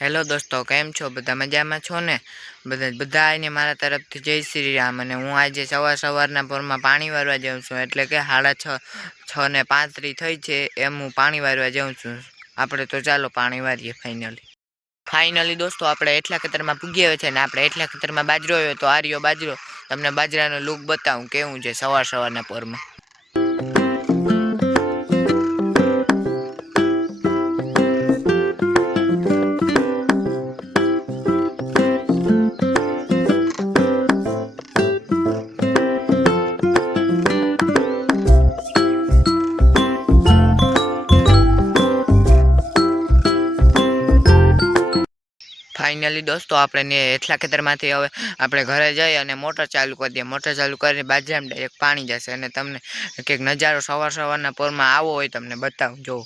હેલો દોસ્તો, કેમ છો? બધા મજામાં છો ને? બધાને મારા તરફથી જય શ્રી રામ. અને હું આજે સવારના પોરમાં પાણી વારવા જાઉં છું, એટલે કે 6:35 થઈ છે એમ હું પાણી વારવા જાઉં છું. આપણે તો ચાલો પાણી વારીએ. ફાઇનલી દોસ્તો, આપણે એટલા ખેતરમાં પૂગી આવે છે ને આપણે એટલા ખેતરમાં બાજરો આવ્યો તો આર્યો બાજરો. તમને બાજરાનો લુક બતાવું કેવું છે સવારના પોરમાં. ફાઇનલી દોસ્તો, આપણે એટલા ખેતરમાંથી હવે આપણે ઘરે જઈ અને મોટર ચાલુ કરી દઈએ. મોટર ચાલુ કરીને બાજરામાં ડાયરેક્ટ પાણી જશે અને તમને કંઈક નજારો સવારના પોરમાં આવો હોય તમને બતાવું. જો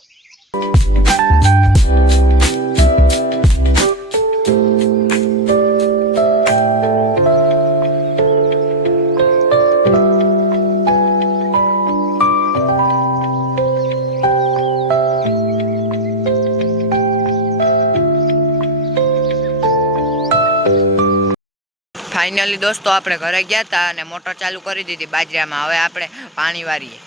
ફાઇનલી દોસ્તો, આપણે ઘરે ગયા હતા અને મોટર ચાલુ કરી દીધી બાજરામાં. હવે આપણે પાણી વારીએ.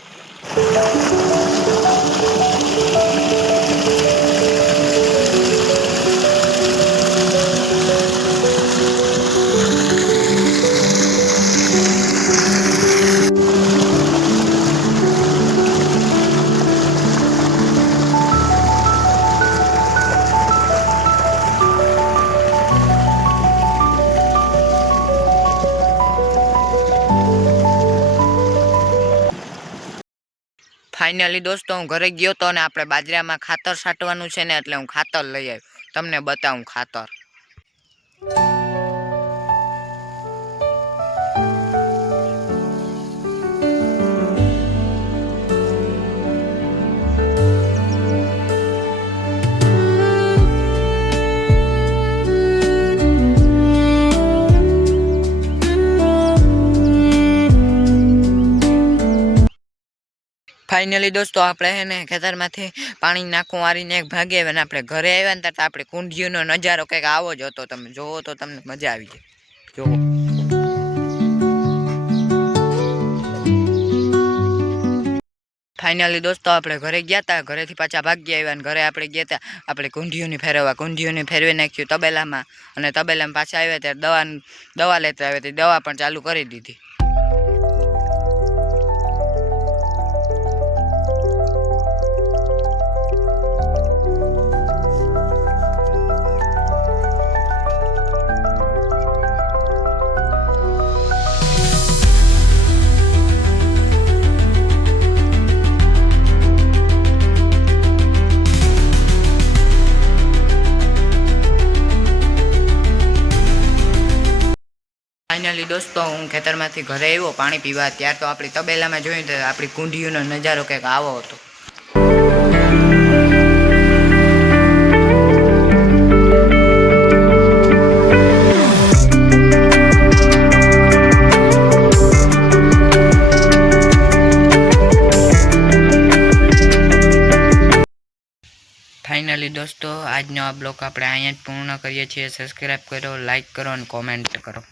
ફાઇનલી દોસ્તો, હું ઘરે ગયો તો અને આપણે બાજરામાં ખાતર છાંટવાનું છે ને, એટલે હું ખાતર લઈ આવ્યો. તમને બતાવું ખાતર. ફાઇનલી દોસ્તો, આપણે હે ને ખેતરમાંથી પાણી નાખું વારીને એક ભાગે આવ્યા ને આપણે ઘરે આવ્યા ને ત્યારે આપણે કુંડીઓનો નજારો કંઈક આવો જ હતો. તમે જોવો તો તમને મજા આવી જાય. જોવો ફાઇનલી દોસ્તો, આપણે ઘરે ગયા હતા. ઘરેથી પાછા ભાગી આવ્યા અને ઘરે આપણે ગયા હતા આપણે કુંડીઓને ફેરવી નાખ્યું તબેલામાં. અને તબેલામાં પાછા આવ્યા ત્યારે દવા લેતા આવ્યા હતી. દવા પણ ચાલુ કરી દીધી. ફાઇનલી દોસ્તો, હું ખેતરમાંથી ઘરે આવ્યો પાણી પીવા. ત્યાર તો આપણી તબેલામાં જોયું તો આપણી કુંડીઓનો નજારો કંઈક આવો હતો. ફાઇનલી દોસ્તો, આજનો આ બ્લોગ આપણે અહીંયા જ પૂર્ણ કરીએ છીએ. સબસ્ક્રાઈબ કરો, લાઈક કરો અને કોમેન્ટ કરો.